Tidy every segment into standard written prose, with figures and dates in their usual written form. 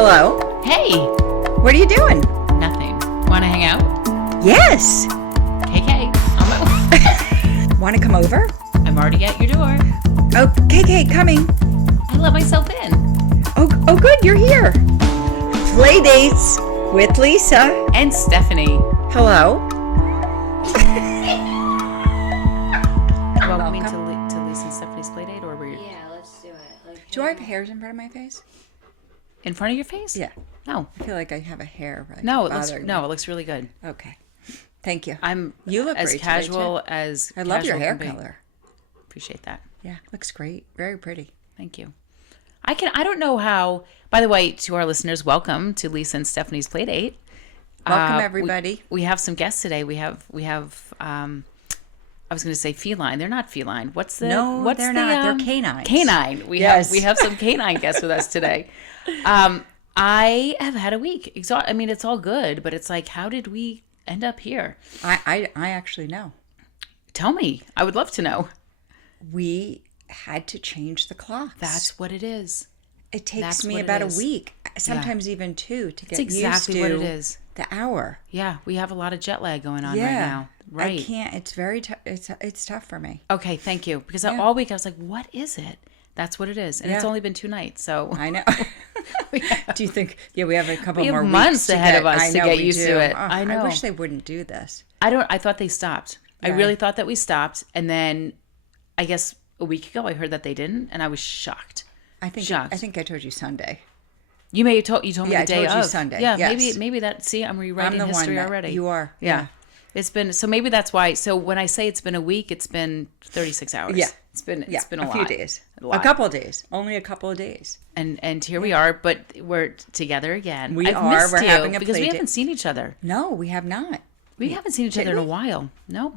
Hello. Hey. What are you doing? Nothing. Want to hang out? Yes. KK. Want to come over? I'm already at your door. Oh, KK, coming. I let myself in. Oh, good, you're here. Playdates with Lisa. And Stephanie. Hello. Welcome to Lisa and Stephanie's Playdate, or were you... Yeah, let's do it. Do I have hairs in front of my face? In front of your face? Yeah. No. I feel like I have a hair. Like, No, it looks really good. Okay. Thank you. You look as great casual today, as I love your casual hair can be. color. Appreciate that. Yeah, looks great. Very pretty. Thank you. I don't know how, by the way, to our listeners, welcome to Lisa and Stephanie's Playdate. Welcome, everybody. We have some guests today. We have I was going to say feline. They're not feline. They're not. They're canines. Canine. We have some canine guests with us today. I have had a week. I mean, it's all good, but it's like, how did we end up here? I actually know. Tell me. I would love to know. We had to change the clocks. That's what it is. It takes me about a week, sometimes even two, to get used to what it is. The hour. Yeah, we have a lot of jet lag going on right now. Right. I can't. It's very tough. It's tough for me. Okay, thank you. Because all week I was like, what is it? That's what it is. And it's only been 2 nights, so. I know. Do you think, we have a couple more months weeks ahead of us to get used to it. Oh, I know. I wish they wouldn't do this. I thought they stopped. Yeah. I really thought that we stopped. And then I guess a week ago I heard that they didn't. And I was shocked. I think I told you Sunday. You told me the day of. Yeah, I told you Sunday. Yeah, yes. maybe that. See, I'm rewriting history already. You are. Yeah. It's been, so maybe that's why. So when I say it's been a week, it's been 36 hours. Yeah. It's been a lot. Few days. A couple of days. Only a couple of days. And here we are, but we're together again. We're having a because we haven't seen each other. No, we have not. We haven't seen each other in a while. No.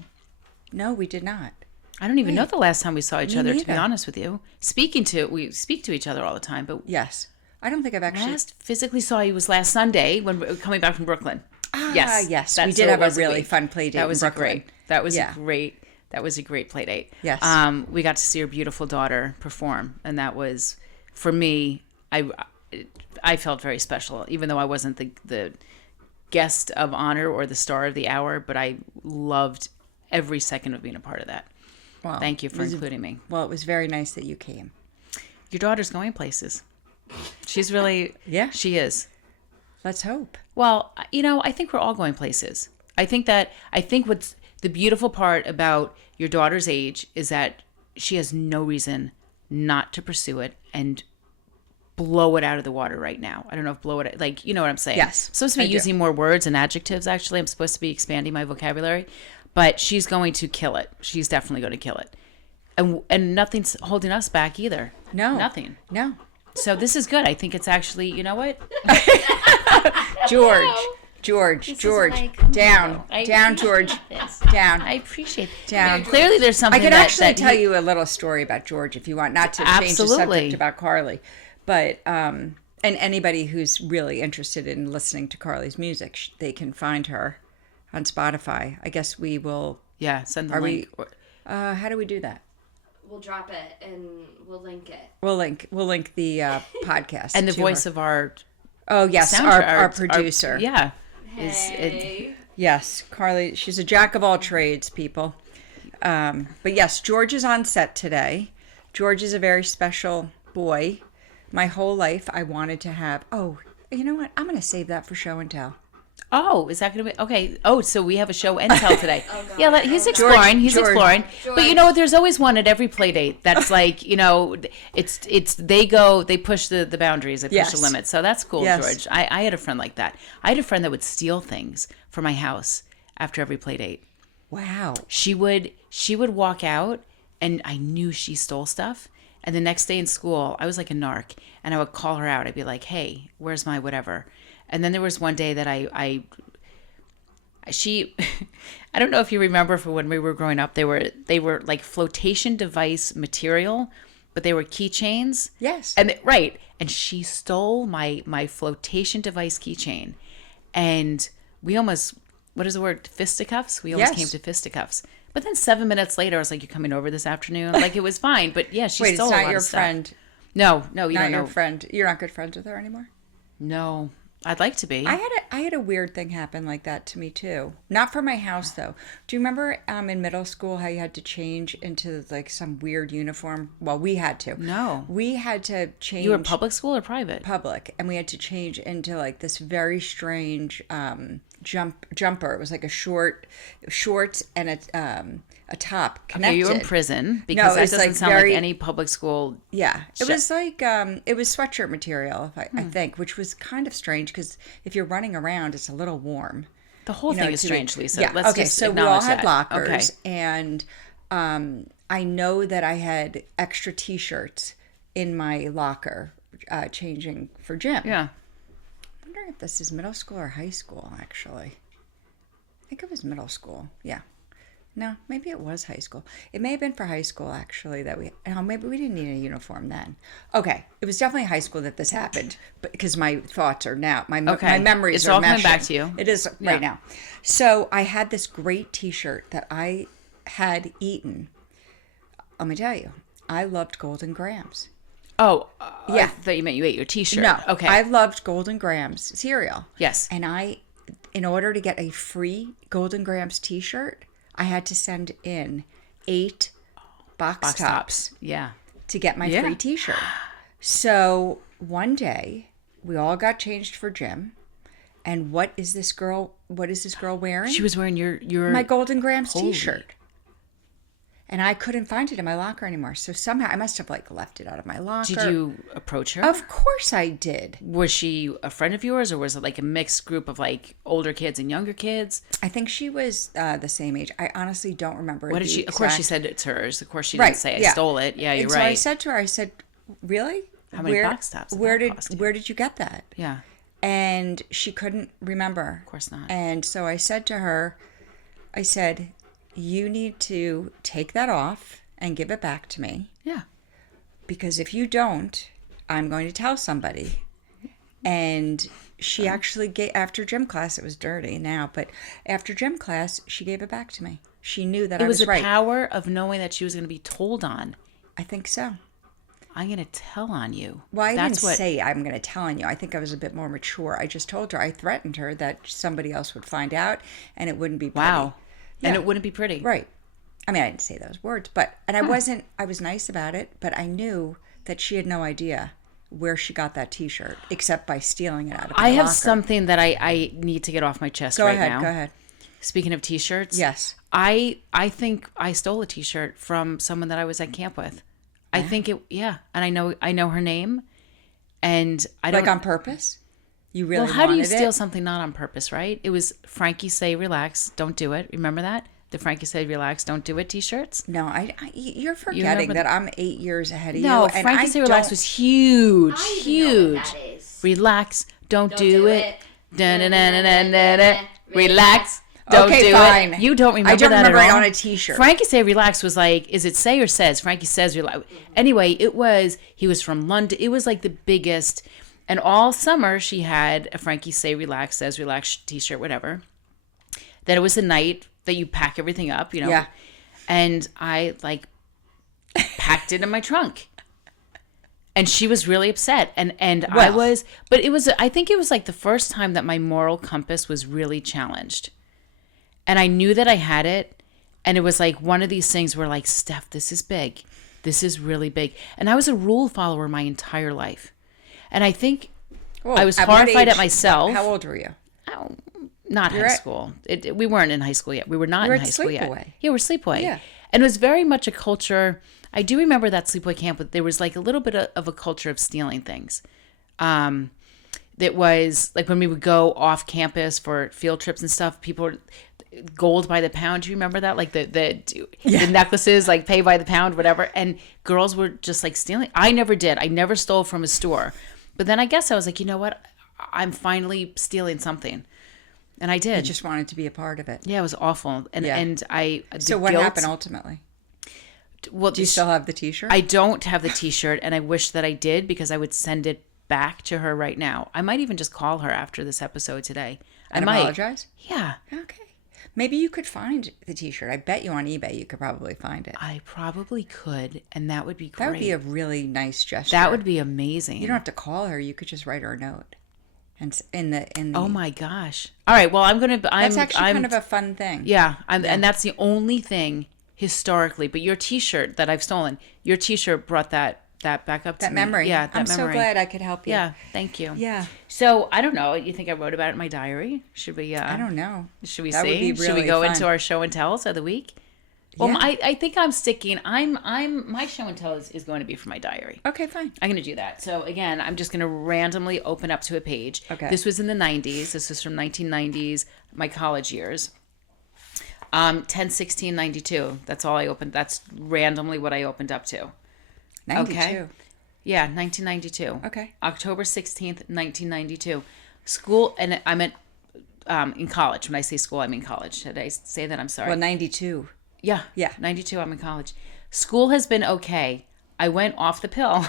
No, we did not. I don't even know the last time we saw each other, neither. to be honest with you. We speak to each other all the time, but yes. I don't think I've actually last physically saw you was last Sunday when we were coming back from Brooklyn. Yes. We did have a really fun play date. That was in Brooklyn. That was a great play date. Yes. We got to see your beautiful daughter perform, and that was, for me, I felt very special, even though I wasn't the guest of honor or the star of the hour, but I loved every second of being a part of that. Well, thank you for including me. Well, it was very nice that you came. Your daughter's going places. She's really, she is. Let's hope. Well, I think we're all going places. I think what's the beautiful part about your daughter's age is that she has no reason not to pursue it and blow it out of the water right now. I don't know if blow it, like, you know what I'm saying? Yes. I'm supposed to be using more words and adjectives, actually. I'm supposed to be expanding my vocabulary. But she's going to kill it. She's definitely going to kill it. And nothing's holding us back either. No. Nothing. No. So this is good. I think it's actually, you know what? George. Down, George. Down. I appreciate it. Down. Clearly there's something I could actually tell you a little story about George if you want, not to change the subject about Carly. But, and anybody who's really interested in listening to Carly's music, they can find her on Spotify. I guess we will. Yeah, send the link. How do we do that? We'll drop it and we'll link it. We'll link the podcast and the voice of our. Oh yes, our producer. Hey. Yes, Carly. She's a jack of all trades, people. But yes, George is on set today. George is a very special boy. My whole life, I wanted to have. Oh, you know what? I'm going to save that for show and tell. Oh, is that going to be okay? Oh, so we have a show and tell today. He's exploring. He's exploring. George. But you know what? There's always one at every play date that's like, it's they push the boundaries, they push the limits. So that's cool, George. I had a friend like that. I had a friend that would steal things from my house after every play date. Wow. She would walk out, and I knew she stole stuff. And the next day in school, I was like a narc, and I would call her out. I'd be like, "Hey, where's my whatever?" And then there was one day that I don't know if you remember from when we were growing up, they were like flotation device material, but they were keychains. Yes. And she stole my flotation device keychain, and we almost, what is the word? Fisticuffs? We almost came to fisticuffs. But then 7 minutes later, I was like, "You're coming over this afternoon?" Like, it was fine. But yeah, she stole a lot of stuff. Wait, it's not your friend? No, you not don't know. Your friend. You're not good friends with her anymore? No, I'd like to be. I had a weird thing happen like that to me too. Not for my house though. Do you remember in middle school how you had to change into like some weird uniform? Well, we had to. No. We had to change. You were public school or private? Public, and we had to change into like this very strange jumper. It was like a shorts and a top connected. Okay, you were in prison because that it's doesn't like sound very- like any public school. Yeah, it was like it was sweatshirt material, I think, which was kind of strange because if you're running around, it's a little warm. The whole thing is to- strange, Lisa. Yeah. Let's Okay. just So we all acknowledge had that. lockers, Okay. and I know that I had extra T-shirts in my locker, changing for gym. Yeah. I'm wondering if this is middle school or high school. Actually, I think it was middle school. Yeah. No, maybe it was high school. It may have been for high school, actually, that maybe we didn't need a uniform then. Okay, it was definitely high school that this happened, because my thoughts are now, my memories It's are all coming meshing. back to you. It is Yeah. right now. So I had this great T-shirt that I had eaten. Let me tell you, I loved Golden Grahams. Oh, Yeah. I thought you meant you ate your T-shirt. No, Okay. I loved Golden Grahams cereal. Yes. And in order to get a free Golden Grahams T-shirt, I had to send in 8 box tops Yeah. to get my Yeah. free T-shirt. So one day, we all got changed for gym, and what is this girl wearing? She was wearing your My Golden Grahams Holy. T-shirt. And I couldn't find it in my locker anymore. So somehow I must have like left it out of my locker. Did you approach her? Of course I did. Was she a friend of yours, or was it like a mixed group of like older kids and younger kids? I think she was the same age. I honestly don't remember. What did the she? Of course, she exact- said it's hers. Of course, she Right, didn't say I yeah. stole it. Yeah, you're And so I right. said to her, I said, "Really? How many box tops did Where that did cost you?" where did you get that?" Yeah, And she couldn't remember. of course not. And so I said to her, I said, "You need to take that off and give it back to me, Yeah. because if you don't, I'm going to tell somebody." And she actually gave, after gym class, it was dirty now, but after gym class, she gave it back to me. She knew that It I was was the right. power of knowing that she was going to be told on. I think so. I'm going to tell on you. Well, I That's didn't what. say I'm going to tell on you. I think I was a bit more mature. I just told her, I threatened her that somebody else would find out and it wouldn't be pretty. Wow. And Yeah. it wouldn't be pretty. Right. I mean, I didn't say those words, but, and I was nice about it, but I knew that she had no idea where she got that T-shirt except by stealing it out of my I have locker. something that I need to get off my chest Go right ahead, now. go ahead. Speaking of T-shirts, Yes. I think I stole a T-shirt from someone that I was at camp with. I think it, yeah, and I know her name, and I don't. Like on purpose? You really Well, how do you wanted steal it? something not on purpose, right? It was Frankie Say Relax, Don't Do It. Remember that? The Frankie Say Relax, Don't Do It T-shirts. No, you're forgetting remember that I'm 8 years ahead of No, you. and Frankie I Say Relax don't- was huge, I even know what huge. that is. Relax, don't do do it. it. Da-na-na-na-na-na. Relax, don't Okay, do fine. it. You don't remember I don't that remember at it all? on a T-shirt. Frankie Say Relax was like, is it say or says? Frankie Says Relax. Anyway, he was from London. It was like the biggest. And all summer she had a Frankie Say Relax, Says Relax T-shirt, whatever. That it was the night that you pack everything up, you know. Yeah. And I like packed it in my trunk. And she was really upset. And I Well. was, but it was, I think it was like the first time that my moral compass was really challenged. And I knew that I had it. And it was like one of these things where like, Steph, this is big. This is really big. And I was a rule follower my entire life. And I think Well, I was at what horrified age? at myself. How old were you? Oh, not You're high at- school. We weren't in high school yet. We were not We're in at high school yet. sleepaway. Yeah, we're sleepaway. Yeah. And it was very much a culture. I do remember that sleepaway camp, but there was like a little bit of a culture of stealing things. That was like when we would go off campus for field trips and stuff, people were gold by the pound. Do you remember that? Like the necklaces, like pay by the pound, whatever. And girls were just like stealing. I never did. I never stole from a store. But then I guess I was like, you know what? I'm finally stealing something. And I did. I just wanted to be a part of it. Yeah, it was awful. And Yeah. and I the So what guilt- happened ultimately? Well, Do you still have the T-shirt? I don't have the T-shirt, and I wish that I did because I would send it back to her right now. I might even just call her after this episode today. And I might. apologize? Yeah, Okay. Maybe you could find the T-shirt. I bet you on eBay you could probably find it. I probably could, and that would be great. That would be a really nice gesture. That would be amazing. You don't have to call her. You could just write her a note. and in the. Oh my gosh! All right, well, That's actually kind of a fun thing. Yeah, and that's the only thing historically. But your T-shirt that I've stolen, your T-shirt brought that back up to That me. memory. Yeah, that I'm memory. so glad I could help you. Yeah, thank you. Yeah. So I don't know. You think I wrote about it in my diary? Should we? I don't know. Should we That would see? be Should we really go fun. into our show and tells of the week? Well, Yeah. I think I'm sticking. My show and tell is going to be for my diary. Okay, fine. I'm going to do that. So again, I'm just going to randomly open up to a page. Okay. This was in the 90s. This was from 1990s, my college years. 10/16/92. That's all I opened. That's randomly what I opened up to. 92. Okay. Yeah, 1992. Okay. October 16th, 1992. School, and I meant in college. When I say school, I mean college. Did I say that? I'm sorry. Well, 92. Yeah. Yeah. 92, I'm in college. School has been okay. I went off the pill.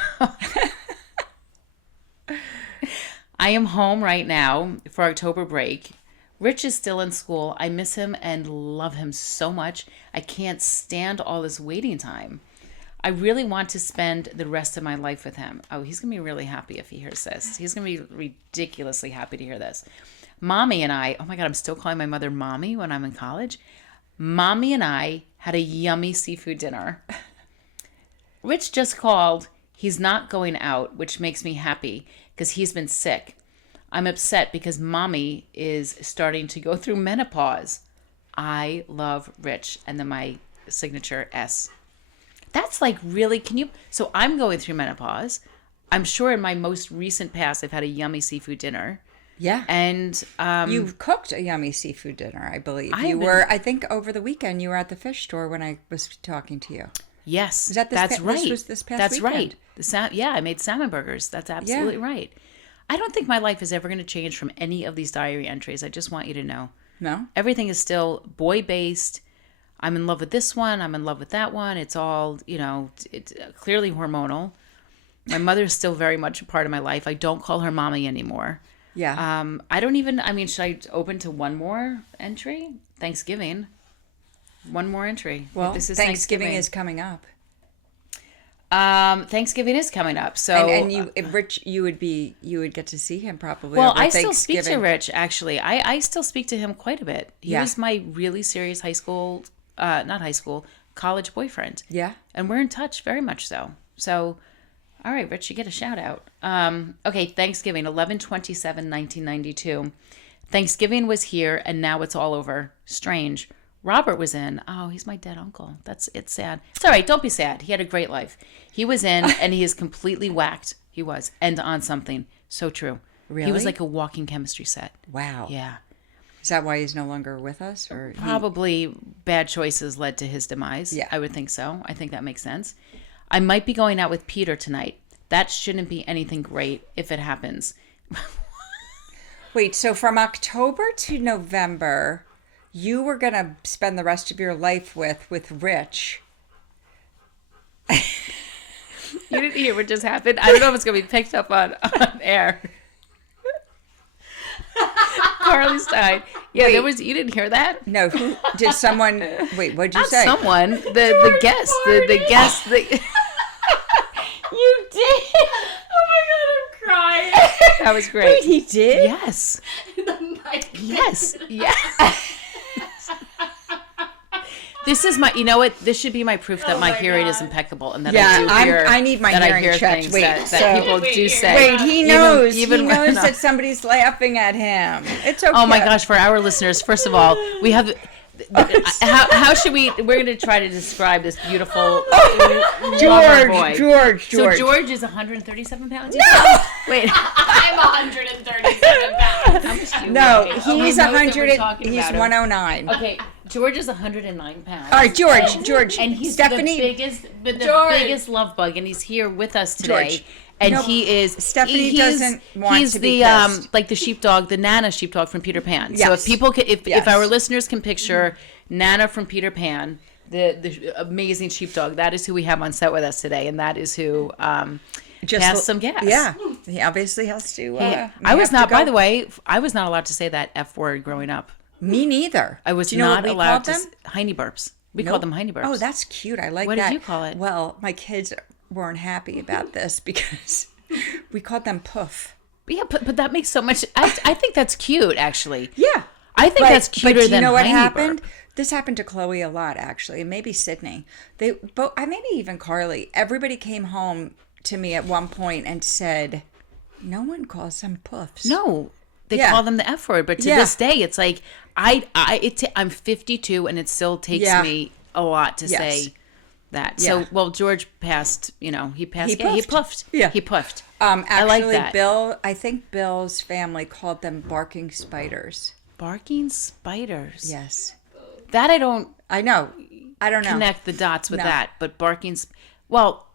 I am home right now for October break. Rich is still in school. I miss him and love him so much. I can't stand all this waiting time. I really want to spend the rest of my life with him. Oh, he's going to be really happy if he hears this. He's going to be ridiculously happy to hear this. Mommy and I, oh my God, I'm still calling my mother Mommy when I'm in college. Mommy and I had a yummy seafood dinner. Rich just called. He's not going out, which makes me happy because he's been sick. I'm upset because Mommy is starting to go through menopause. I love Rich. And then my signature S. That's like really, so I'm going through menopause. I'm sure in my most recent past, I've had a yummy seafood dinner. Yeah. And you cooked a yummy seafood dinner, I believe. I think over the weekend you were at the fish store when I was talking to you. Yes, Is that that's right. This was this past That's weekend. right. I made salmon burgers. That's absolutely right. I don't think my life is ever going to change from any of these diary entries. I just want you to know. No? Everything is still boy-based. I'm in love with this one. I'm in love with that one. It's all, it's clearly hormonal. My mother is still very much a part of my life. I don't call her Mommy anymore. Yeah. Should I open to one more entry? Thanksgiving. One more entry. Well, this is Thanksgiving is coming up. Thanksgiving is coming up. So Rich, you would get to see him probably. well, over I still speak to Thanksgiving. Rich, actually. I still speak to him quite a bit. He Yeah. was my really serious college boyfriend. Yeah. And we're in touch, very much so. So, all right, Rich, you get a shout out. Okay, Thanksgiving, 11/27/1992. Thanksgiving was here, and now it's all over. Strange. Robert was in. Oh, he's my dead uncle. It's sad. It's all right. Don't be sad. He had a great life. He was in, and he is completely whacked. He was. And on something. So true. Really? He was like a walking chemistry set. Wow. Yeah. Is that why he's no longer with us? Or Probably bad choices led to his demise. Yeah. I would think so. I think that makes sense. I might be going out with Peter tonight. That shouldn't be anything great if it happens. Wait, so from October to November, you were going to spend the rest of your life with Rich. You didn't hear what just happened? I don't know if it's going to be picked up on air. Carly Stein. Yeah, Wait. you didn't hear that? No, did someone? Wait, what'd you Not say? someone. The guest. The guest. You did. Oh my god, I'm crying. That was great. Wait, he did? Yes. The mic. Yes. Yes. This is my. You know what? This should be my proof that Oh my my hearing is God. impeccable and that Yeah, I do hear. I need my that hearing I hear checked. things Wait, that so- people Wait, do here. say. Wait, he knows. even he when- knows that somebody's laughing at him. It's okay. Oh my gosh! For our listeners, first of all, we have. How should we? We're going to try to describe this beautiful lover boy. George. So George is 137 pounds. No. Wait. I'm 137 pounds. How much do you No, weigh? he's Oh, we know that we're 100. talking He's about him. 109. Okay, George is 109 pounds. All right, George. And he's Stephanie. the George. biggest love bug, and he's here with us today. George. And No, he is. Stephanie he's, doesn't want he's to be the kissed. like the sheepdog, the Nana sheepdog from Peter Pan. So Yes. if people can, if Yes. our listeners can picture Nana from Peter Pan, the amazing sheepdog, that is who we have on set with us today, and that is who passed some gas. Yeah, he obviously has to. I was not. By the way, I was not allowed to say that F word growing up. Me neither. I was Do you know not what we allowed called to. them? Heiny burps. We Nope. called them Heiny burps. Oh, that's cute. I like What that. did you call it? Well, my kids weren't happy about this because we called them poof. Yeah, but that makes so much. I think that's cute, actually. Yeah. I think that's cuter but do than you know what Heidi happened? burp. This happened to Chloe a lot, actually, and maybe Sydney. They both, maybe even Carly. Everybody came home to me at one point and said, "No one calls them puffs." No, they Yeah. call them the F word, but to Yeah. this day, it's like I'm 52, and it still takes Yeah. me a lot to Yes. say that. Yeah. So, well, George passed. He passed. He Yeah, he puffed. puffed. Yeah. He puffed. Actually, I like that. Bill. I think Bill's family called them barking spiders. Barking spiders. Yes, That I don't I know. I don't know. connect the dots with No. that, but barking. Well,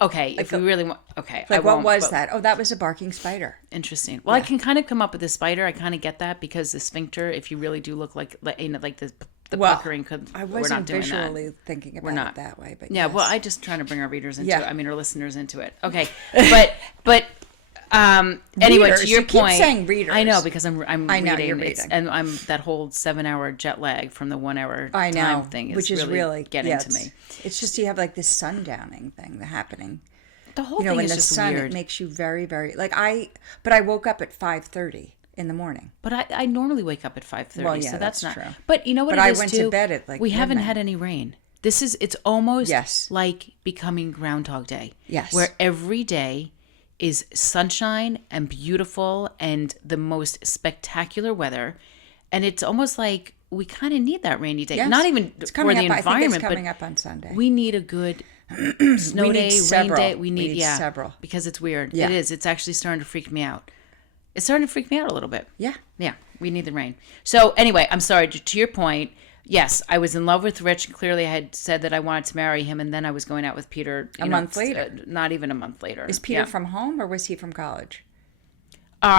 okay. If we really want, okay. I Like, what won't, was but- that? Oh, that was a barking spider. Interesting. Well, I can kind of come up with a spider. I kind of get that because the sphincter, if you really do look like the Well, puckering, could I we're not wasn't doing visually that. thinking We're about not it that way, but Yeah. yes. Well, I just trying to bring our readers into Yeah. it. I mean, our listeners into it. Okay. But anyway, Readers. to your You keep point, saying readers. I know because I'm I know, reading, you're it's- reading. and I'm that whole 7-hour jet lag from the 1 hour I know, time thing which is really getting yeah, to me. It's just you have like this sundowning thing happening. The whole You know, thing in is the just sun, weird. it makes you very, very But I woke up at 5:30 in the morning. But I normally wake up at 5:30, Well, yeah, so that's not. that's true. But you know what? But it I is, went to too? bed at, like, we haven't midnight. had any rain. It's almost Yes. like becoming Groundhog Day. Yes. Where every day is sunshine and beautiful and the most spectacular weather, and it's almost like we kind of need that rainy day. Yes. Not even It's for coming the up. I think environment, it's coming but up on Sunday. we need a good snow We need day, several. rain day. We We need need yeah, several. because it's weird. Yeah. It is. It's actually starting to freak me out. It's starting to freak me out a little bit. Yeah. Yeah, we need the rain. So anyway, I'm sorry. To your point, yes, I was in love with Rich. Clearly, I had said that I wanted to marry him, and then I was going out with Peter. A month later. Not even a month later. Is Peter Yeah. from home or was he from college?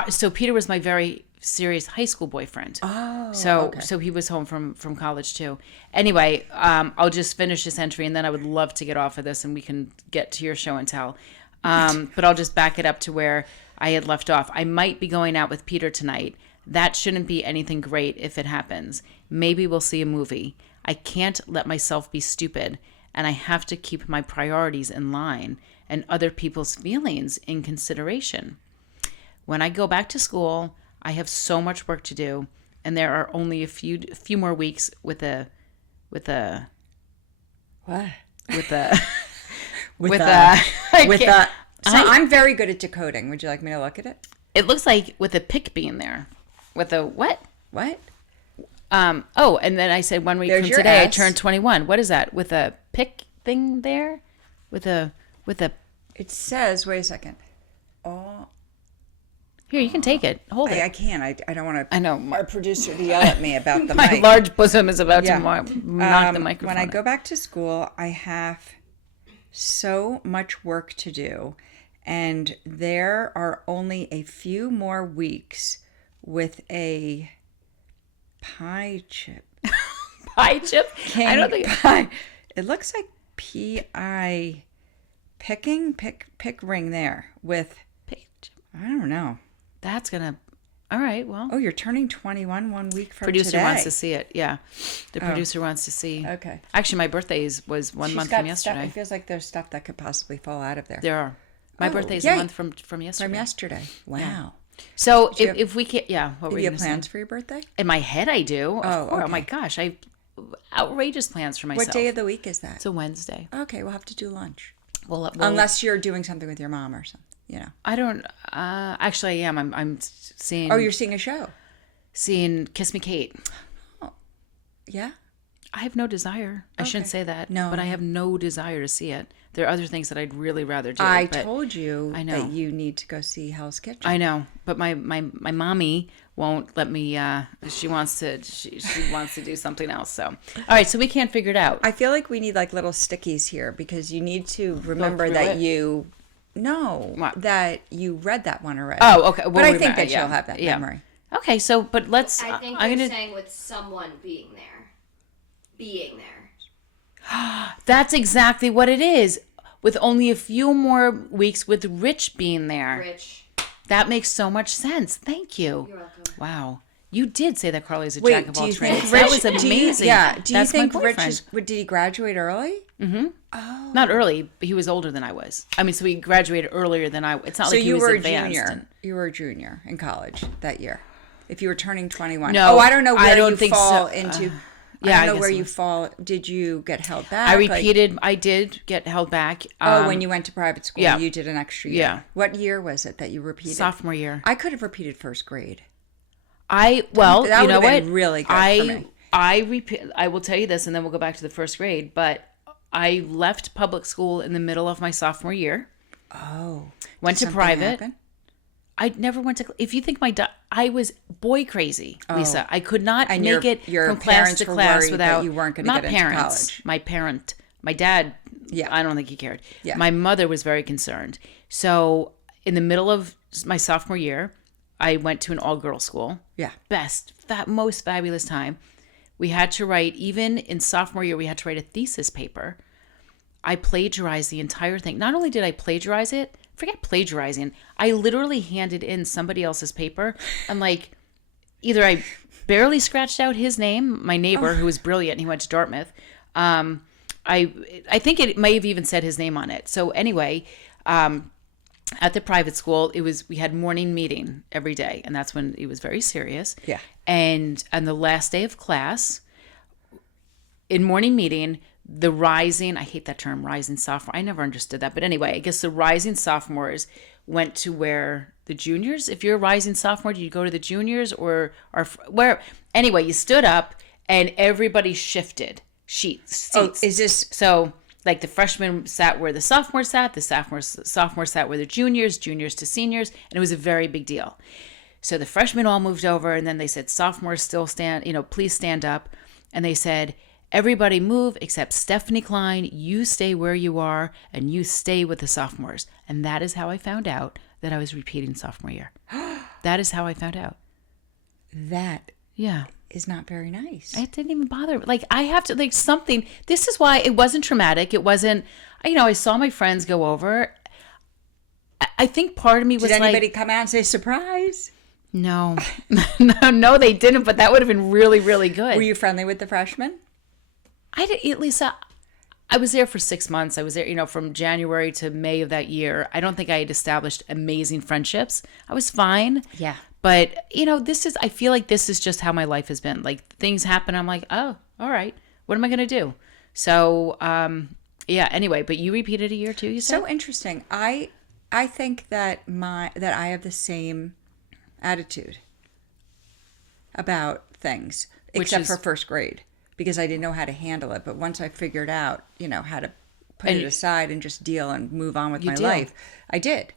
So Peter was my very serious high school boyfriend. Oh, So okay. so he was home from college too. Anyway, I'll just finish this entry, and then I would love to get off of this, and we can get to your show and tell. But I'll just back it up to where I had left off. I might be going out with Peter tonight. That shouldn't be anything great if it happens. Maybe we'll see a movie. I can't let myself be stupid, and I have to keep my priorities in line and other people's feelings in consideration. When I go back to school, I have so much work to do, and there are only a few more weeks with a What? with a With I with can't- So I'm very good at decoding. Would you like me to look at it? It looks like with a pick being there, with a what? What? Oh, and then I said 1 week There's from your today I S. turned 21. What is that? With a pick thing there, with a It says, wait a second. Oh, here you can take it. Hold it. I can't. I don't want to. I know. Our producer to yell at me about the My mic. large bosom is about Yeah. to knock the microphone. When I out. go back to school, I have so much work to do, and there are only a few more weeks with a pie chip. Pie chip. I don't think. pie. It looks like P-I pick ring there with, Pie chip. I don't know. That's gonna. All right. Well, Oh, you're turning 21 1 week from producer today. wants to see it. Yeah, the producer wants to see. Okay. Actually, my birthday was 1 She's month got from yesterday. Stuff, it feels like there's stuff that could possibly fall out of there. There are. My Oh, birthday is yay. a month from yesterday. From yesterday. Wow. So you if we can't, yeah. What Do were you you have gonna plans say? for your birthday? In my head, I do. Oh, Of course. Oh my okay. gosh, I have outrageous plans for myself. What day of the week is that? It's a Wednesday. Okay, we'll have to do lunch. Well, Unless you're doing something with your mom or something, you know. I don't. Actually, I am. I'm seeing. Oh, you're seeing a show? seeing Kiss Me Kate. Yeah? I have no desire. I shouldn't Okay. say that. No. But I have no desire to see it. There are other things that I'd really rather do. I but told you I know. that you need to go see Hell's Kitchen. I know, but my mommy won't let me. She wants to do something else. So, all right, so we can't figure it out. I feel like we need like little stickies here because you need to remember through that it? you no What? that you read that one already. Oh, okay. But Well, I we think might- that yeah. you'll have that Yeah. memory. Okay, so but let's. I think I'm they're gonna. saying with someone being there. Being there. That's exactly what it is. With only a few more weeks with Rich being there. Rich. That makes so much sense. Thank you. You're welcome. Wow. You did say that Carly's a Wait, jack of do all you think trades. Rich? That was amazing. Do you That's think my Rich boyfriend. did he graduate early? Not early, but he was older than I was. I mean, so he graduated earlier than I. It's not So like he you was were a advanced. junior. You were a junior in college that year. If you were turning 21. No, Oh, I don't know where I don't you think fall so. into. Yeah, I I don't know guess where it you was. fall. Did you get held back? I repeated. I did get held back. When you went to private school, yeah. you did an extra year. Yeah. What year was it that you repeated? Sophomore year. I could have repeated first grade. That you know would've what? been really good for me. I will tell you this, and then we'll go back to the first grade. But I left public school in the middle of my sophomore year. Oh. Went Did to something private. happen? I never went to. If you think I was boy crazy, Lisa. I could not And make your from class parents to were class worried without. that you weren't gonna not get into parents. college. My dad. Yeah. I don't think he cared. Yeah. My mother was very concerned. So in the middle of my sophomore year, I went to an all-girls school. Yeah. Most fabulous time. We had to write, even in sophomore year, we had to write a thesis paper. I plagiarized the entire thing. Not only did I plagiarize it, forget plagiarizing, I literally handed in somebody else's paper. And either I barely scratched out his name, my neighbor who was brilliant, and he went to Dartmouth. I think it may have even said his name on it. So anyway, at the private school, we had morning meeting every day, and that's when it was very serious. Yeah. And on the last day of class, in morning meeting, I hate that term, rising sophomore. I never understood that. But anyway, I guess the rising sophomores went to where the juniors, if you're a rising sophomore, do you go to the juniors or where? Anyway, you stood up and everybody shifted seats. Oh, is this So the freshmen sat where the sophomores sat, the sophomores sat where the juniors to seniors, and it was a very big deal. So the freshmen all moved over, and then they said, sophomores still stand, please stand up. And they said, everybody move except Stephanie Klein. You stay where you are, and you stay with the sophomores. And that is how I found out that I was repeating sophomore year. That is how I found out. that Yeah. is not very nice. It didn't even bother. I have to, something. This is why it wasn't traumatic. It wasn't, I saw my friends go over. I think part of me was Did anybody come out and say surprise? no, no, they didn't. But that would have been really, really good. Were you friendly with the freshmen? Lisa, I was there for 6 months. I was there, from January to May of that year. I don't think I had established amazing friendships. I was fine. Yeah. But, I feel like this is just how my life has been. Things happen. I'm like, oh, all right. What am I going to do? So, anyway, but you repeated a year too, you said? So interesting. I think that I have the same attitude about things, except for first grade, because I didn't know how to handle it. But once I figured out, how to put it aside and just deal and move on with my life, I did.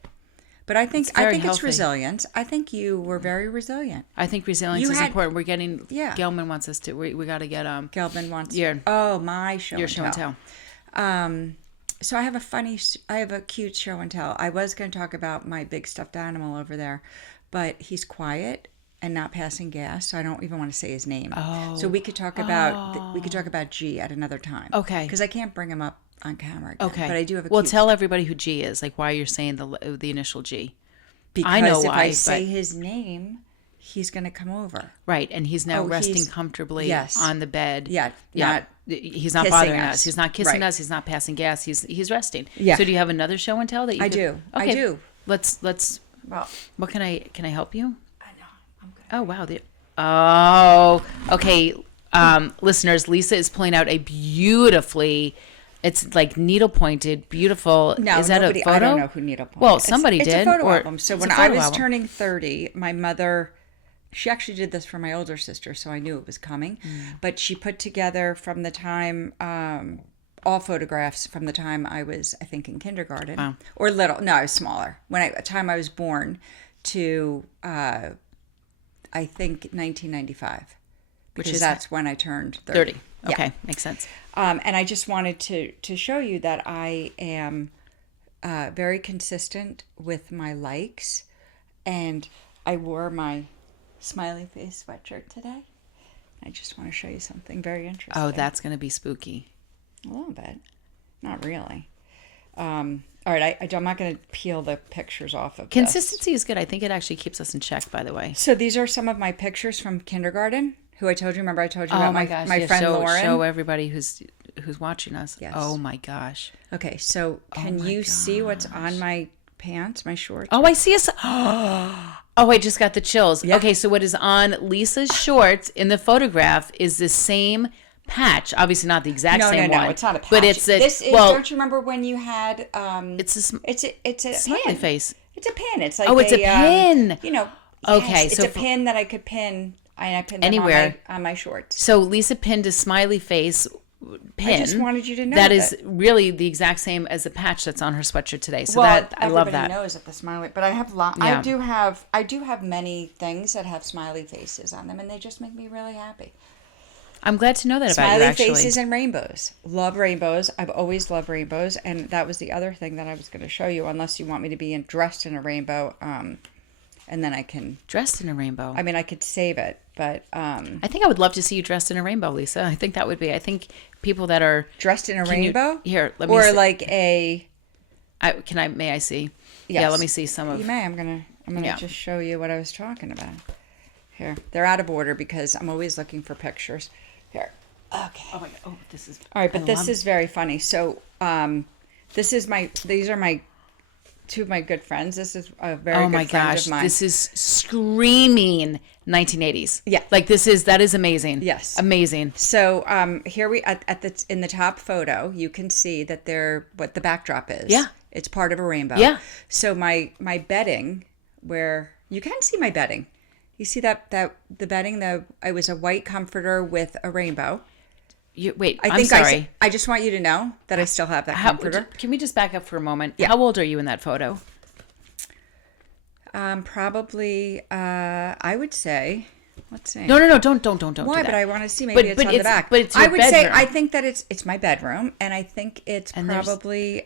But I think it's healthy. resilience. I think you were very resilient. I think resilience is important. We're getting, Gelman wants us to, we got to get, Gelman wants, my show your and show tell. and tell. So I have a cute show and tell. I was going to talk about my big stuffed animal over there, but he's quiet and not passing gas, so I don't even want to say his name. Oh. So we could talk about G at another time. Okay. Because I can't bring him up on camera again. Okay. But I do have a Well, cute... tell everybody who G is, why you're saying the initial G. Because I know if why, I say his name, he's going to come over. Right, and he's now resting comfortably on the bed. Yeah. He's not bothering us. us. He's not kissing Right. us. He's not passing gas. He's resting. Yeah. So do you have another show and tell that you I could... do. Okay. I do. Let's. Well, What can I help you? I know. I'm good. Oh wow. Oh, okay. Listeners, Lisa is pulling out a beautifully. It's needle pointed, beautiful. No, is that nobody, a photo? I don't know who needle pointed. Well, somebody it's did. It's a photo album. So when a I photo was album. turning 30, my mother, she actually did this for my older sister, so I knew it was coming. But she put together from the time, all photographs from the time I was, I think, in kindergarten. Wow. Or little. No, I was smaller. The time I was born to, I think, 1995. Because that's when I turned 30. 30. Okay, makes sense. And I just wanted to show you that I am very consistent with my likes. And I wore my smiley face sweatshirt today. I just want to show you something very interesting. Oh, that's going to be spooky. A little bit. Not really. All right, I'm not going to peel the pictures off of this. Consistency is good. I think it actually keeps us in check, by the way. So these are some of my pictures from kindergarten, who I told you, remember I told you Oh about my gosh. my Yeah, friend Lauren? Show everybody who's watching us. Yes. Oh my gosh. Okay, so can you see what's on my pants, my shorts? Oh, I see us. Oh, I just got the chills. Yeah. Okay, so what is on Lisa's shorts in the photograph is the same patch. Obviously not the exact same one. No, it's not a patch. But it's a, this is, well, don't you remember when you had, it's a it's a smiley pin. face. It's a pin. It's like It's a pin. You know, Okay, yes, so it's a pin that I could pin. I pinned them anywhere on my shorts. So Lisa pinned a smiley face pin. I just wanted you to know that is really the exact same as the patch that's on her sweatshirt today. So well, I love that. Everybody knows that the smiley, but I have Yeah. I do have many things that have smiley faces on them, and they just make me really happy. I'm glad to know that about you, Smiley actually. faces and rainbows. Love rainbows. I've always loved rainbows, and that was the other thing that I was going to show you. Unless you want me to be dressed in a rainbow, and then I can Dressed in a rainbow. I mean, I could save it, but I think I would love to see you dressed in a rainbow, Lisa. I think that would be. I think people that are dressed in a Can you- rainbow. here, let me or see. like a. May I see? Yes. Yeah, let me see some of. You may. I'm gonna Yeah. just show you what I was talking about. Here, they're out of order because I'm always looking for pictures. Here. Okay. Oh my god! Oh, this is. All right, but I this love- is very funny. So, these are my two of my good friends. This is a very Oh good my friend gosh! of mine. This is screaming 1980s. Yeah. Like that is amazing. Yes. Amazing. So, here we in the top photo, you can see that what the backdrop is. Yeah. It's part of a rainbow. Yeah. So my bedding, where you can see my bedding. You see that the bedding, it was a white comforter with a rainbow. Wait. I I'm think sorry. I just want you to know that I still have that comforter. Can we just back up for a moment? Yeah. How old are you in that photo? Probably, I would say, let's see. No. Don't do Why? that. But I want to see. Maybe it's on the back. But it's your I would say bedroom. I think that it's my bedroom, and I think it's And there's- probably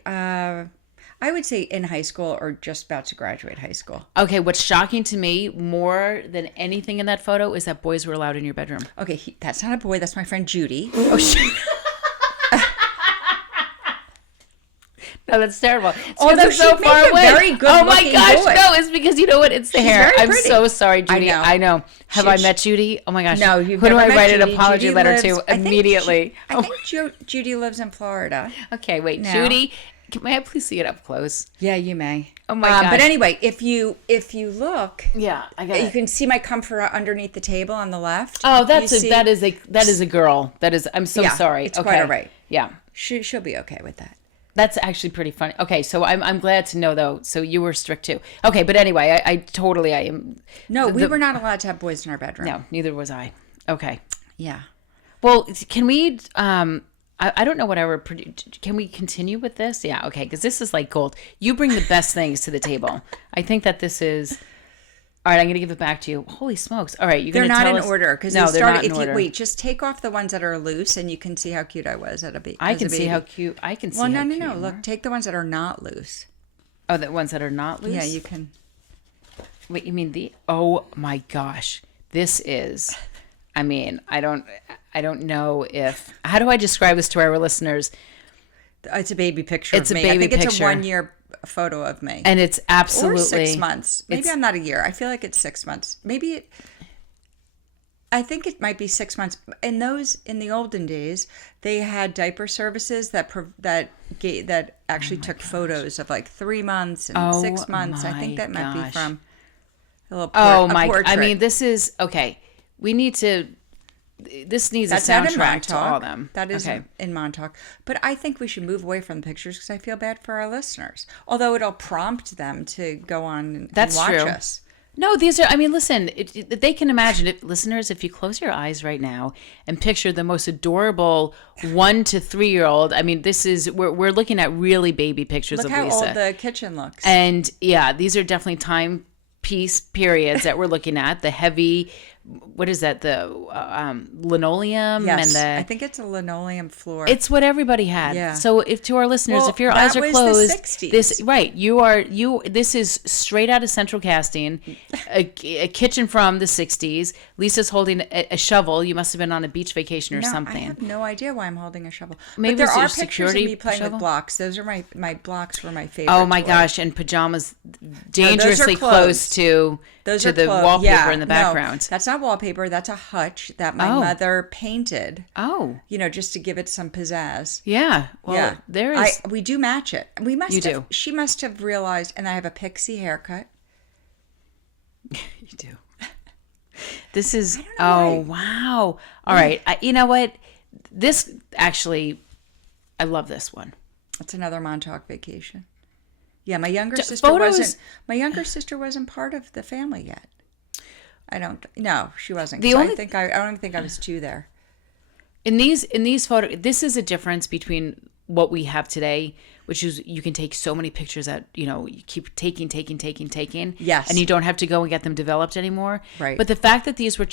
I would say in high school or just about to graduate high school. Okay, what's shocking to me more than anything in that photo is that boys were allowed in your bedroom. Okay, that's not a boy. That's my friend Judy. Oh shit. No, that's terrible. It's 'cause Although it's so she far makes a away. very Oh my good-looking gosh, boy. no! It's because you know what? It's the She's hair. very I'm pretty. so sorry, Judy. I know. Have I She- met Judy? Oh my gosh. No, you've Who do never I met write an Judy. apology Judy letter lives- to I think immediately? I think Judy lives in Florida. Okay, wait, No. Judy. May I please see it up close? Yeah, you may. Oh my gosh. But anyway, if you look, Yeah, I got you it. can see my comforter underneath the table on the left. Oh, You that see- is a girl. That is. I'm so Yeah, sorry. it's okay. quite all right. Yeah. She'll be okay with that. That's actually pretty funny. Okay, so I'm glad to know though. So you were strict too. Okay, but anyway, I am. No, we were not allowed to have boys in our bedroom. No, neither was I. Okay. Yeah. Well, can we? I don't know what our. Can we continue with this? Yeah. Okay, because this is like gold. You bring the best things to the table. I think that this is. All right, I'm going to give it back to you. Holy smokes! All right, you're They're going to not tell in us. order because No, they they're started. not in If order. you wait, just take off the ones that are loose, and you can see how cute I was at a baby. I can see how cute. I can see. Well, how no. cute you Look, are. take the ones that are not loose. Oh, the ones that are not loose. Yeah, you can. Wait, you mean the? Oh my gosh, this is. I mean, I don't know if. How do I describe this to our listeners? It's a baby picture. It's of a me. I baby think it's picture. a 1 year photo of me. And it's absolutely. Or 6 months. Maybe it's- I'm not a year. I feel like it's 6 months. I think it might be 6 months. In the olden days, they had diaper services that actually took photos of like 3 months and Oh 6 months. I think my that might be gosh. from a little Oh a my! I portrait. mean, this is okay. We need to. This needs That's a out in soundtrack to all Montauk. of them. That is okay. in Montauk. But I think we should move away from the pictures because I feel bad for our listeners. Although it'll prompt them to go on and That's watch true. us. No, these are. I mean, listen. They can imagine it, listeners. If you close your eyes right now and picture the most adorable 1 to 3 year old. I mean, this is we're looking at really baby pictures Look of how Lisa. old the kitchen looks. And yeah, these are definitely timepiece periods that we're looking at. The heavy what is that? The linoleum Yes, and I think it's a linoleum floor. it's what everybody had. Yeah. So if to our listeners, Well, if your that eyes are was the closed, 60s. this right, this is straight out of Central Casting, a kitchen from the 60s. Lisa's holding a shovel. You must have been on a beach vacation or no, something. I have no idea why I'm holding a shovel. Maybe but there it was your are pictures of security me playing shovel? with blocks. Those are my blocks were my favorite. Oh my toy. gosh! And pajamas, dangerously clothes. close to Those to are the clothes. wallpaper Yeah, in the no, background. that's not wallpaper. That's a hutch that my Oh. mother painted. Oh, Just to give it some pizzazz. yeah. Well, Yeah, there is. we do match it. We must. You have, do. She must have realized, and I have a pixie haircut. You do. This is. don't know Oh why. wow! All right. You know what? This actually, I love this one. It's another Montauk vacation. Yeah, my younger sister photos- wasn't. My younger sister wasn't part of the family yet. I don't. No, she wasn't. The 'Cause only- I don't even think I was 2 there. In these photos, this is a difference between what we have today, which is you can take so many pictures that you keep taking. Yes. And you don't have to go and get them developed anymore. Right. But the fact that these were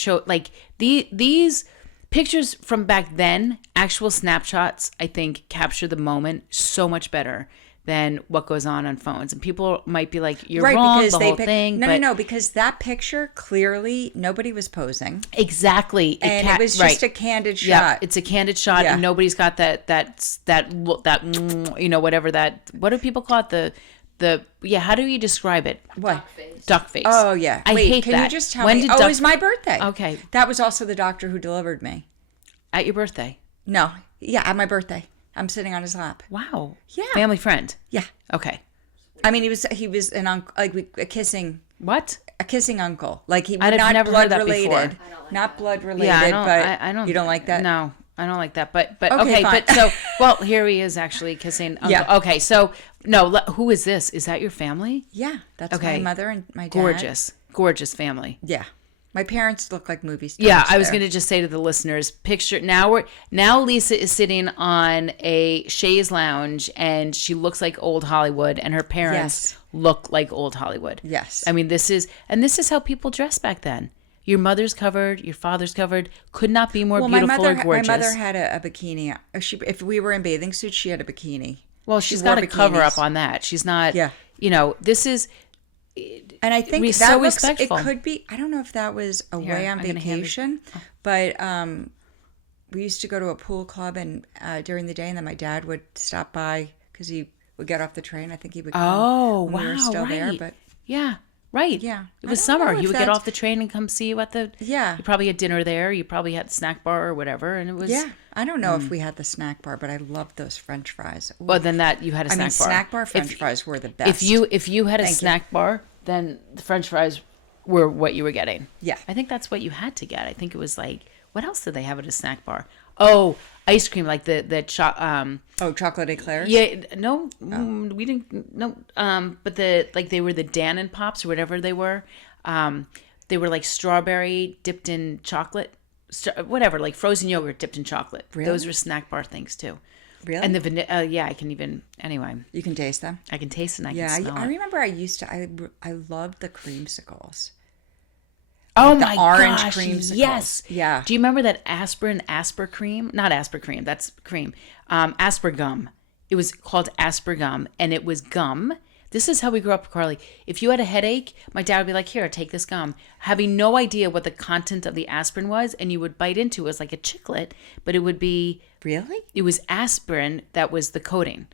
these pictures from back then, actual snapshots, I think capture the moment so much better than what goes on phones. And people might be like, "You're wrong." The whole thing. No, but no, because that picture clearly nobody was posing, Exactly. and it was just a candid shot. Yeah, it's a candid shot, Yeah. and nobody's got that look, that whatever that. What do people call it? How do you describe it? What? Duck face. Oh yeah. I Wait, hate can that. you just tell When me? did Oh, duck- it was my birthday. Okay. That was also the doctor who delivered me. At your birthday. No. Yeah, at my birthday. I'm sitting on his lap. Wow. Yeah. Family friend. Yeah. Okay. I mean, he was an uncle, a kissing What? uncle. Like he was I'd have not never blood heard that related. before. Not blood related. Yeah, I don't. But I don't. You don't like that? No, I don't like that. But Okay, okay. fine. But so here he is actually kissing. Uncle. Yeah. Okay. So no. Who is this? Is that your family? Yeah, that's Okay. my mother and my dad. Gorgeous family. Yeah, my parents look like movie stars. Yeah, I was there. going to just say to the listeners, picture now Lisa is sitting on a chaise lounge and she looks like old Hollywood and her parents Yes. look like old Hollywood. Yes. I mean, this is how people dressed back then. Your mother's covered, your father's covered, could not be more beautiful or gorgeous. My mother had a bikini. If we were in bathing suits, she had a bikini. Well, She she's wore got a cover bikinis. up on that. She's not, Yeah. this is, And I think We're that so looks. respectful. It could be. I don't know if that was away on I'm gonna hand it- vacation, but we used to go to a pool club and during the day, and then my dad would stop by because he would get off the train. I think he would. Come when we were still there, but yeah, right. Yeah. It I was don't summer. know He if would get that's- off the train and come see you at the. Yeah. You probably had dinner there. You probably had the snack bar or whatever, and it was. yeah, I don't know if we had the snack bar, but I loved those French fries. Ooh. Well, then that you had a I snack mean, bar. snack bar French fries were the best. If you had a Thank you. snack bar, then the French fries were what you were getting. Yeah. I think that's what you had to get. I think it was like, what else did they have at a snack bar? Oh, ice cream, like chocolate eclairs. Yeah, no, we didn't. No, but they were the Dannon Pops or whatever they were. They were like strawberry dipped in chocolate, whatever, like frozen yogurt dipped in chocolate. Really? Those were snack bar things too. Really? And the vanilla. Yeah, I can even. Anyway, You can taste them. I can taste and I Yeah, can smell I it. remember I used to. I loved the creamsicles. Oh the my orange gosh! creamsicles. Yes. Yeah. Do you remember that Asper cream? Not Asper cream. That's cream. Asper gum. It was called Asper gum, and it was gum. This is how we grew up, Carly. If you had a headache, my dad would be like, "Here, take this gum," having no idea what the content of the aspirin was, and you would bite into it. It was like a chiclet, but it would be. Really? It was aspirin that was the coating.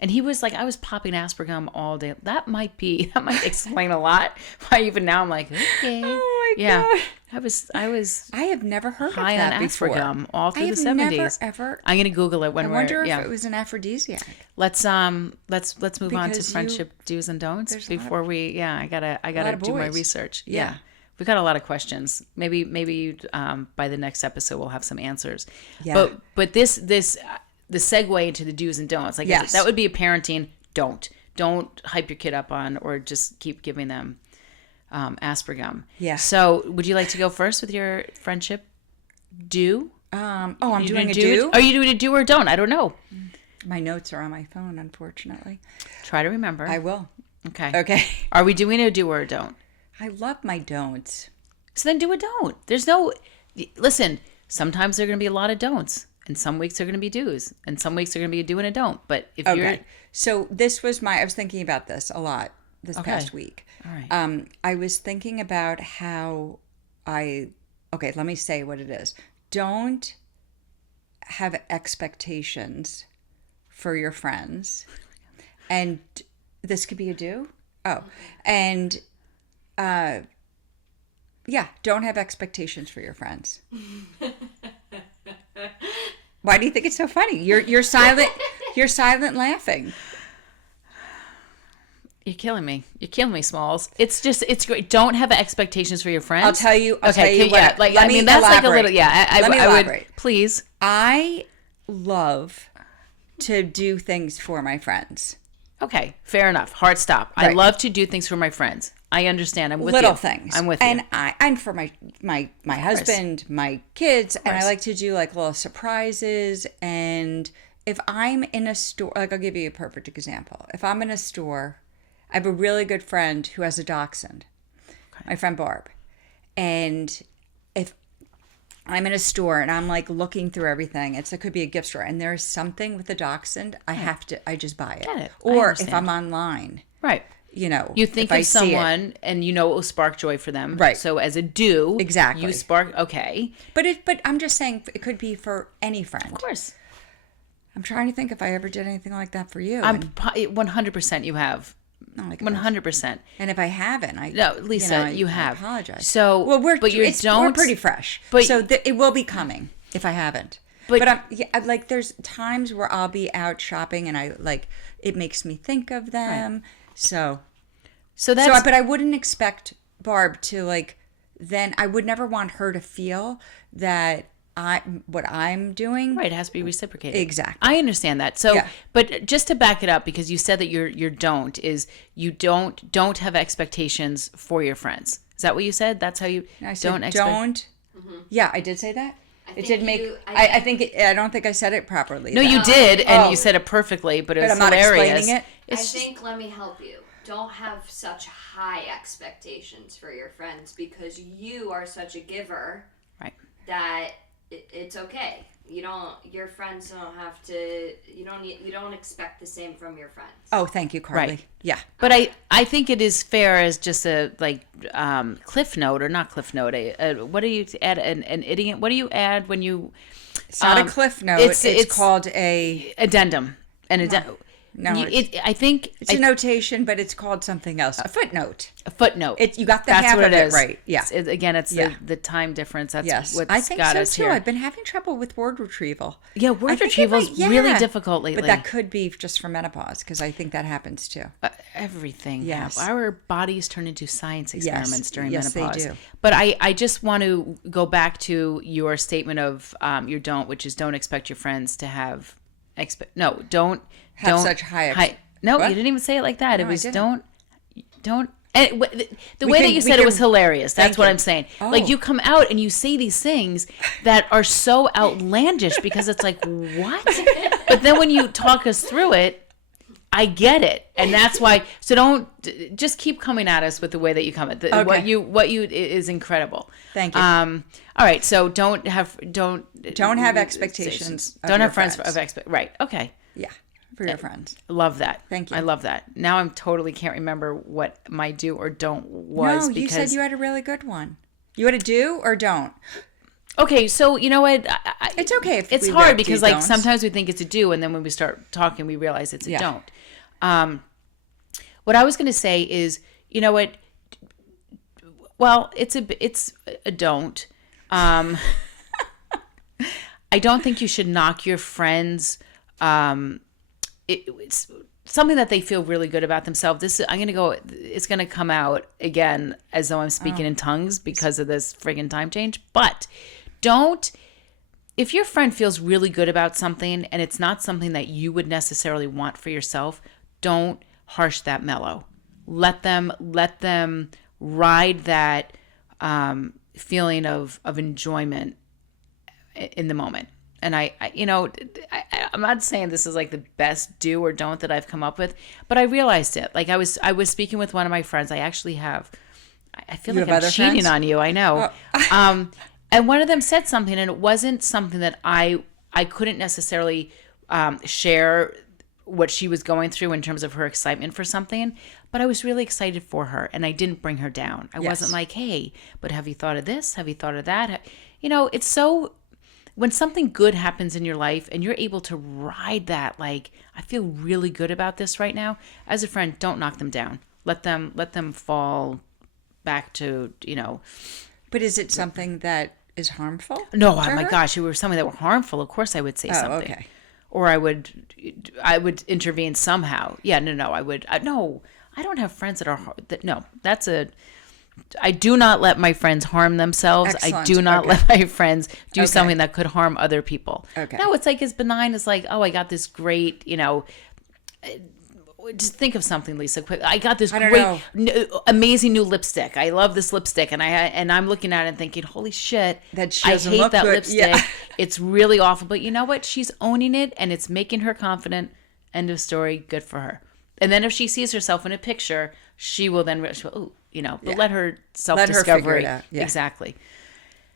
And he was like, I was popping Aspergum all day. That might explain a lot. Why even now I'm like, okay. Oh my yeah. God. I was I have never heard high of that on before. Aspergum all through I the have 70s. never ever. I'm gonna Google it when I we're wonder if yeah. it was an aphrodisiac. Let's move on to Because friendship do's and don'ts there's a lot before we I gotta lot of do my boys. research. Yeah. We've got a lot of questions. Maybe by the next episode we'll have some answers. Yeah. But this the segue into the do's and don'ts. Like Yes. that would be a parenting don't hype your kid up on or just keep giving them Aspergum. Yeah. So would you like to go first with your friendship do? I'm You doing a gonna do. Are you doing a do or don't? I don't know. My notes are on my phone, unfortunately. Try to remember. I will. Okay. Okay. Are we doing a do or a don't? I love my don'ts. So then do a don't. There's no, listen, sometimes there are going to be a lot of don'ts. And some weeks are going to be do's. And some weeks are going to be a do and a don't. But if you're... So this was I was thinking about this a lot this past week. All right. I was thinking about how let me say what it is. Don't have expectations for your friends. And this could be a do. Oh, and don't have expectations for your friends. Why do you think it's so funny? You're silent. You're silent laughing. You're killing me. You're killing me, Smalls. It's great. Don't have expectations for your friends. I'll tell you. Let me that's elaborate. like a little. Yeah, Let me elaborate. Would please. I love to do things for my friends. Okay, fair enough. Hard stop. Right. I love to do things for my friends. I understand. I'm with Little you. things. I'm with you. you. And I'm for my husband, my kids, and I like to do like little surprises. And if I'm in a store, like I'll give you a perfect example. If I'm in a store, I have a really good friend who has a dachshund, my friend Barb. And if I'm in a store and I'm like looking through everything, it could be a gift store, and there's something with the dachshund, I just buy it. Get it. Or if I'm online. Right. You think of someone and it will spark joy for them. Right. So as a do, exactly. You spark, okay. But I'm just saying it could be for any friend. Of course. I'm trying to think if I ever did anything like that for you. 100% you have. Oh, 100%. And if I haven't, no, Lisa, you have. I apologize. So, we're don't. We're pretty fresh. But so it will be coming if I haven't. But I'm like, there's times where I'll be out shopping and it makes me think of them. Right. So but I wouldn't expect Barb to then I would never want her to feel that what I'm doing. Right, it has to be reciprocated. Exactly. I understand that. So, but just to back it up, because you said that your don't is you don't have expectations for your friends. Is that what you said? That's how you don't expect. Don't. Mm-hmm. Yeah, I did say that. It did make. I don't think I said it properly. No, you did, and you said it perfectly, but it was hilarious. I'm not explaining it. I think. Let me help you. Don't have such high expectations for your friends because you are such a giver. Right. That it's okay. Your friends don't have to. You don't expect the same from your friends. Oh, thank you, Carly. Right. Yeah. But I think it is fair as just a cliff note or not cliff note. What do you add? An idiom? What do you add when you? It's not a cliff note. It's called a addendum. No, I think it's a notation, but it's called something else. A footnote. A footnote. You got the half of it right. Yeah. It's the time difference. That's what's I think got so us too. here. I've been having trouble with word retrieval. Yeah, word retrieval is really difficult lately. But that could be just for menopause because I think that happens too. Everything. Yes. Our bodies turn into science experiments during menopause. Yes, they do. But I just want to go back to your statement of your don't, which is don't expect your friends to have don't such high. No, what? You didn't even say it like that. No, it was I don't. And the way that you said it was hilarious. That's what I'm saying. Oh. Like you come out and you say these things that are so outlandish because it's like, what? But then when you talk us through it, I get it. And that's why. So don't just keep coming at us with the way that you come at okay. what you is incredible. Thank you. All right. So don't have expectations. Don't have friends of expect. Right. Okay. Yeah. For your friends. Love that. Thank you. I love that. Now I'm totally can't remember what my do or don't was. No, you said you had a really good one. You had a do or don't? Okay, so you know what? It's okay if it's we hard because don'ts. sometimes we think it's a do, and then when we start talking, we realize it's a don't. What I was going to say is, you know what? Well, it's a don't. I don't think you should knock your friends. It's something that they feel really good about themselves. It's going to come out again as though I'm speaking in tongues because of this friggin' time change. But if your friend feels really good about something and it's not something that you would necessarily want for yourself, don't harsh that mellow. Let them ride that feeling of enjoyment in the moment. And I'm not saying this is like the best do or don't that I've come up with, but I realized it. Like I was speaking with one of my friends. I actually have I feel You like have I'm other cheating friends? on you. I know. And one of them said something, and it wasn't something that I couldn't necessarily share what she was going through in terms of her excitement for something, but I was really excited for her, and I didn't bring her down. I wasn't like, hey, but have you thought of this? Have you thought of that? You know, it's so, when something good happens in your life and you're able to ride that, like, I feel really good about this right now. As a friend, don't knock them down. Let them fall back to, you know. But is it something that is harmful? No, to oh my her? gosh, if it were something that were harmful, of course I would say something. Okay. Or I would intervene somehow. Yeah, no, I would. No, I don't have friends that are I do not let my friends harm themselves. Excellent. I do not let my friends do something that could harm other people. Okay. No, it's like as benign as like, oh, I got this great, you know, just think of something, Lisa, quick. I got this amazing new lipstick. I love this lipstick, and I'm looking at it and thinking, holy shit, That she I doesn't hate look that good. lipstick. Yeah. It's really awful, but you know what? She's owning it, and it's making her confident. End of story. Good for her. And then if she sees herself in a picture, she will then, oh, you know, but let her self-discovery. figure it out. Yeah. Exactly.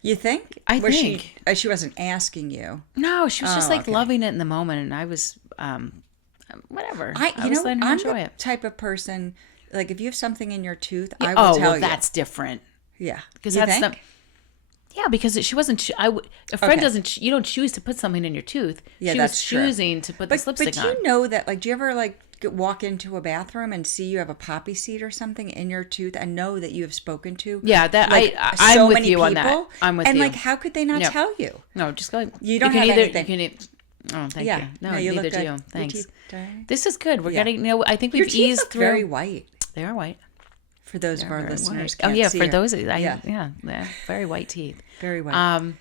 You think? I think. She wasn't asking you. No, she was just like okay. loving it in the moment, and I was, whatever. I was letting her I'm enjoy the it. Type of person, like if you have something in your tooth, I will tell you. That's different. Yeah. Because You that's think? yeah, because she wasn't. A friend Okay. doesn't. You don't choose to put something in your tooth. Yeah, she that's was true. choosing to put this lipstick But do on. you know that, like, do you ever, like, walk into a bathroom and see you have a poppy seed or something in your tooth and know that you have spoken to? Yeah, that like, I'm so with many you on people? that. I'm with and, you. like, how could they not Yep. tell you? No, just go. You don't can have either, anything. You can, oh, thank Yeah. you. No, No, you neither look do good. you. Your Thanks. teeth, darling. This is good. We're Yeah. getting. You know, I think Your we've teeth eased look through. very white. They are white. For those of our Very listeners, white. Oh can't yeah, see for her. those. Yeah. Yeah, very white teeth. Very white.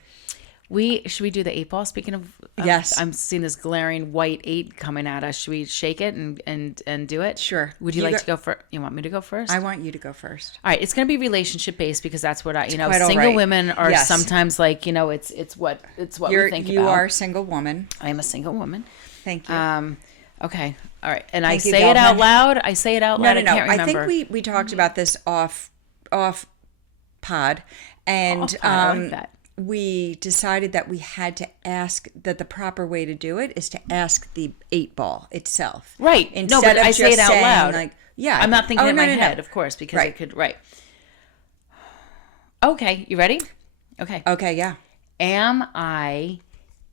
Should we do the 8-ball? Speaking of, Yes. I'm seeing this glaring white 8 coming at us. Should we shake it and do it? Sure. Would you You like go- to go first? You want me to go first? I want you to go first. All right, it's going to be relationship based because that's what quite all single right. women are Yes. sometimes like, it's what we think You about. are a single woman. I am a single woman. Thank you. Okay. All right. And I Thank you, say it out Galvin. loud. I say it out loud. No. I can't remember. I think we talked about this off pod, and Off pod, I like that. we decided that we had to ask that the proper way to do it is to ask the 8-ball itself. Right. No, but I say it out loud. Like, yeah, I'm not thinking in my no. head, of course, because Right. it could. Right. Okay. You ready? Okay. Okay, yeah. Am I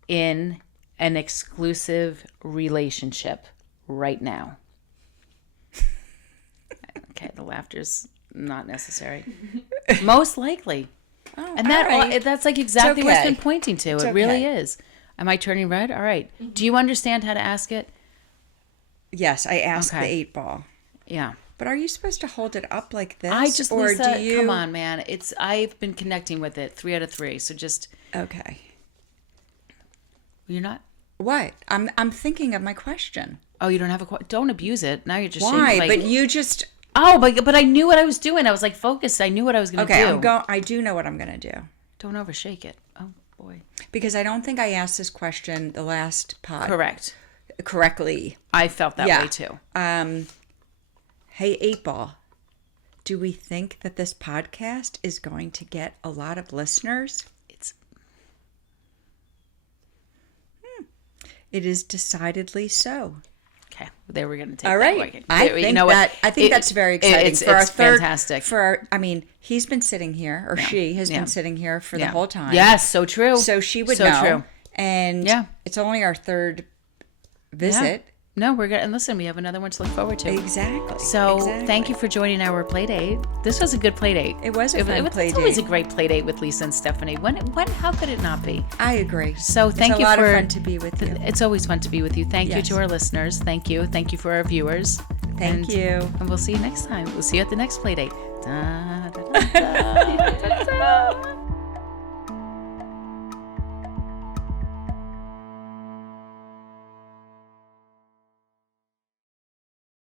in an exclusive relationship right now? Okay, the laughter's not necessary. Most likely. Oh, And that all right. that's like exactly what it's okay. been pointing to. It's It really okay. is. Am I turning red? All right. Do you understand how to ask it? Yes, I asked Okay. the 8-ball. Yeah. But are you supposed to hold it up like this? I just, or Lisa, do you? come on, man. I've been connecting with it 3 out of 3. So just, Okay. you're not, What? I'm thinking of my question. oh, you don't have don't abuse it. Now you're just Why? like, But you just oh, but I knew what I was doing. I was like focused. I knew what I was going to okay. do. I do know what I'm gonna do Don't overshake it. Oh, boy. because I don't think I asked this question the last pod Correct. correctly. I felt that Yeah. way too. Hey, 8-ball, do we think that this podcast is going to get a lot of listeners? It's It is decidedly so. okay. They were going to take All that right. way. I You think know what? that I think that's very exciting It's, for our it's third. fantastic. I mean, he's been sitting here, or she has been sitting here for the Yeah. whole time. Yes, so true. So she would So know. true. And Yeah. it's only our third Yeah. visit. No, we're gonna, and listen, we have another one to look forward to. Exactly. So exactly. thank you for joining our play date. This was a good play date. It was a fun play It's always a date. great play date with Lisa and Stephanie. When how could it not be? I agree. So thank it's you a lot for of fun to be with you. It's always fun to be with you. Thank you Yes. to our listeners. Thank you. Thank you for our viewers. Thank you. And we'll see you next time. We'll see you at the next play date. Da, da, da, da, da, da.